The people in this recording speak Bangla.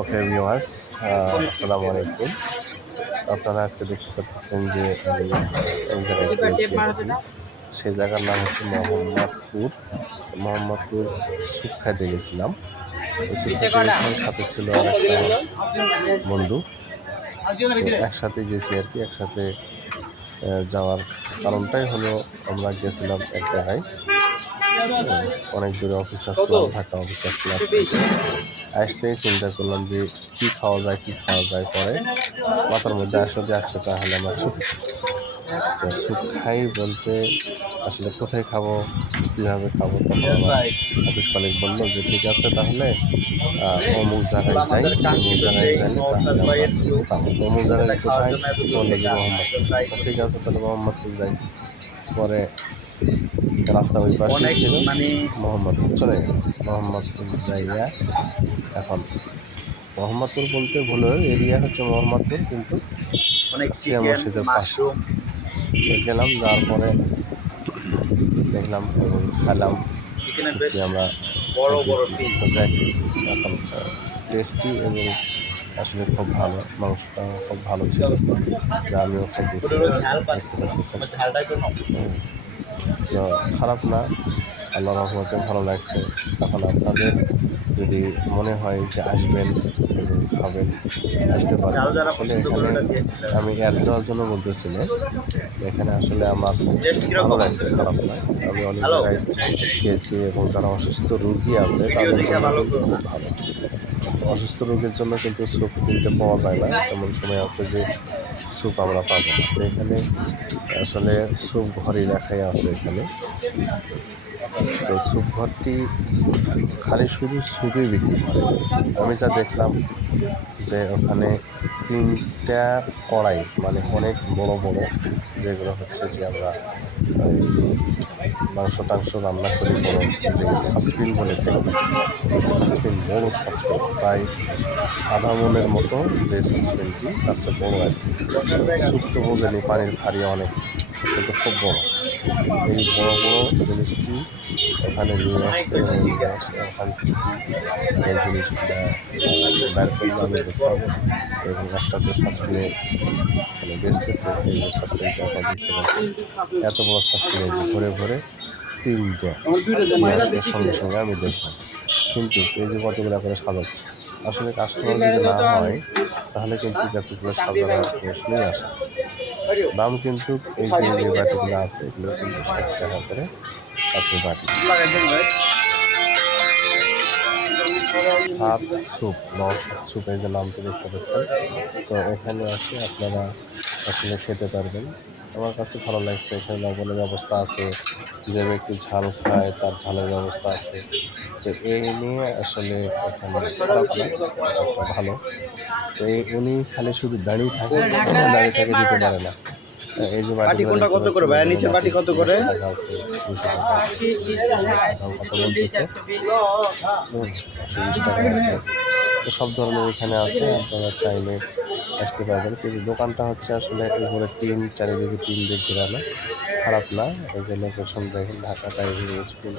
ওকে ভিউয়ার্স, আসসালামু আলাইকুম। আপনারা আজকে দেখতে পাচ্ছেন যে আমি এক জায়গায় গিয়েছি আর কি। সেই জায়গার নাম হচ্ছে মোহাম্মদপুর। মোহাম্মদপুর স্যুপ খাইতে গেছিলাম। তো স্যুপ খাইতে গেছিলাম, সাথে ছিল আরেকটা আমার বন্ধু। তো একসাথে গেছি আর কি। একসাথে যাওয়ার কারণটাই হলো আমরা গেছিলাম এক জায়গায়, অনেক দূরে অফিস আসলাম, ঢাকা অফিস আসলাম। আসতেই চিন্তা করলাম যে কি খাওয়া যায় পরে মাথার মধ্যে আসলে আজকে তাহলে আমরা স্যুপ খাই বলতে আসলে কোথায় খাবো, কীভাবে খাবো। তখন আমার অফিস কলিগ বললো যে ঠিক আছে তাহলে অমুক জায়গায় যাই, অমুক জায়গায় গেলে তাহলে আমরা খাবো। অমুক জায়গায় কোথায় বললো যে মোহাম্মদপুর। আচ্ছা ঠিক আছে তাহলে মোহাম্মদপুর যাই। পরে রাস্তা ওই পাশেই ছিল, মোহাম্মদপুর চলে গেল। মোহাম্মদপুর যাইয়া এখন মোহাম্মদপুর বলতে ভুল, এরিয়া হচ্ছে মোহাম্মদপুর, কিন্তু সিয়া মসজিদের পাশে গেলাম। যাওয়ার পরে দেখলাম এবং খেলাম, আমরা এখন টেস্টি এবং আসলে খুব ভালো, মাংসটা খুব ভালো ছিল, যা আমিও খাইতেছি, দেখতে পাচ্ছেন। তো খারাপ না, আল্লাহ রহমতে ভালো লাগছে। এখন আপনাদের যদি মনে হয় যে আসবেন এবং খাবেন, আসতে পারেন। আসলে এখানে আমি অ্যাড দেওয়ার জন্য বলতেছি না, এখানে আসলে আমার ভালো লাগছে, খারাপ না। আমি অনেক জায়গায় খেয়েছি এবং যারা অসুস্থ রোগী আছে তাদের জন্য কিন্তু খুব ভালো। অসুস্থ রোগীর জন্য কিন্তু স্যুপ কিনতে পাওয়া যায় না, এমন সময় আছে যে স্যুপ আমরা পাবো না। তো এখানে আসলে স্যুপ ঘরই লেখাই আছে এখানে। তো স্যুপ ঘরটি খালি শুধু স্যুপই বিক্রি করে। আমি যা দেখলাম যে ওখানে 3টা কড়াই, মানে অনেক বড় বড়, যেগুলো হচ্ছে যে আমরা মাংস টাংস রান্না করি, বড় যে সাসপিন বলে থাকি, ওই সাসপিন, বড় সাসপিন, প্রায় আধা মনের মতো যে সাসপেনটি, তার চেয়ে বড় আর কি। স্যুপ তো বোঝেনি, পানির ভারী অনেক, কিন্তু খুব বড়। এই বড় বড় জিনিসটি ওখানে নিয়ে আসছে এবং নিয়ে আসে ওখান থেকে এই জিনিসগুলা বের করলে আমি দেখলাম, এবং একটাতে সাসপেনে মানে বেচতেছে। এই যে সাসপেনটা আপনার দেখতে পাচ্ছি, এত বড় সাসপেন, এই যে ভরে ভরে 3টা নিয়ে আসলে সঙ্গে সঙ্গে আমি দেখলাম। কিন্তু এই যে কতগুলো করে সাজাচ্ছে, আসলে কাস্টমার যদি না হয় তাহলে কিন্তু এতগুলো সাজানোর প্রশ্নই আসে না। দাম কিন্তু এই যে বাটিগুলো আছে এগুলো কিন্তু 60 টাকা করে কাঠের বাটি। হাত স্যুপ, নওশাদ স্যুপ, এই যে নামটা দেখতে পাচ্ছেন। তো এখানে আসে আপনারা আসলে খেতে পারবেন। আমার কাছে ভালো লাগছে, এখানে লবণের ব্যবস্থা আছে, যে ব্যক্তি ঝাল খায় তার ঝালের ব্যবস্থা আছে। তো এই নিয়ে আসলে এখানে খারাপ না, একটা ভালো। তো উনি খালি শুধু দাঁড়িয়ে থাকে, দিতে পারে না। এই যে বাটিগুলো কত করে ভাই? নিচের বাটি কত করে? টাকা আছে, 200 টাকা আছে, দাম কত বলতেছে? 120 টাকা আছে। তো সব ধরনের এখানে আছে, আপনারা চাইলে আসতে পারবেন। কিন্তু দোকানটা হচ্ছে আসলে উপরে টিন, চারিদিকে টিন দিয়ে ঘেরানো, খারাপ না। এই যে লোকেশন দেখেন, ঢাকা ড্রাইভিং স্কুল।